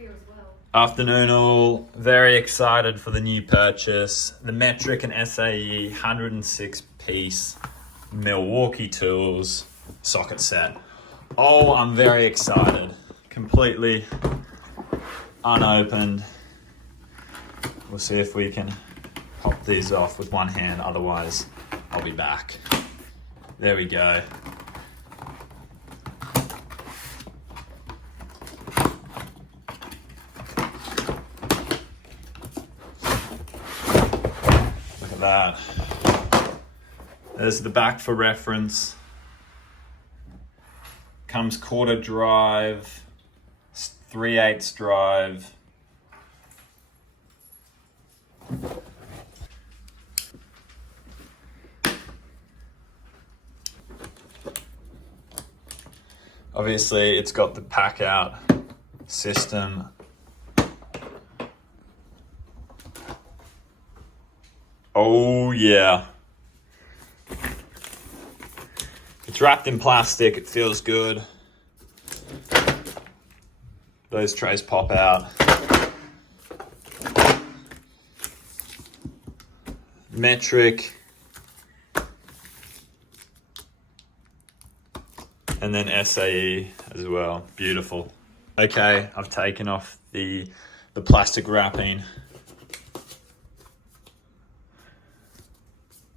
beer as well. Afternoon all, very excited for the new purchase. The Metric and SAE 106 piece Milwaukee tools socket set. Oh, I'm very excited. Completely unopened. We'll see if we can pop these off with one hand, otherwise I'll be back. There we go. Look at that. There's the back for reference. Comes quarter drive, 3/8 drive. Obviously, it's got the Packout system. Oh yeah. It's wrapped in plastic, it feels good. Those trays pop out. Metric. And then SAE as well, beautiful. Okay, I've taken off the plastic wrapping.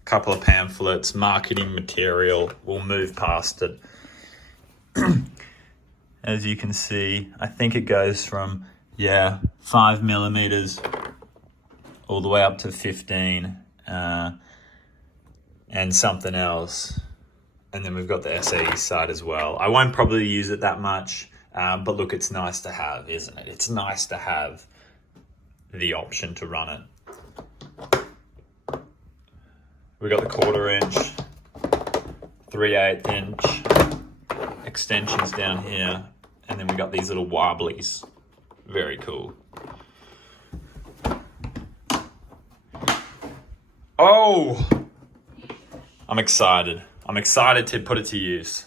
Couple of pamphlets, marketing material, we'll move past it. As you can see, I think it goes from, 5 millimeters all the way up to 15 and something else. And then we've got the SAE side as well. I won't probably use it that much, but look, it's nice to have, isn't it? It's nice to have the option to run it. We got the 1/4 inch, 3/8 inch extensions down here, and then we got these little wobblies. Very cool. Oh, I'm excited. I'm excited to put it to use.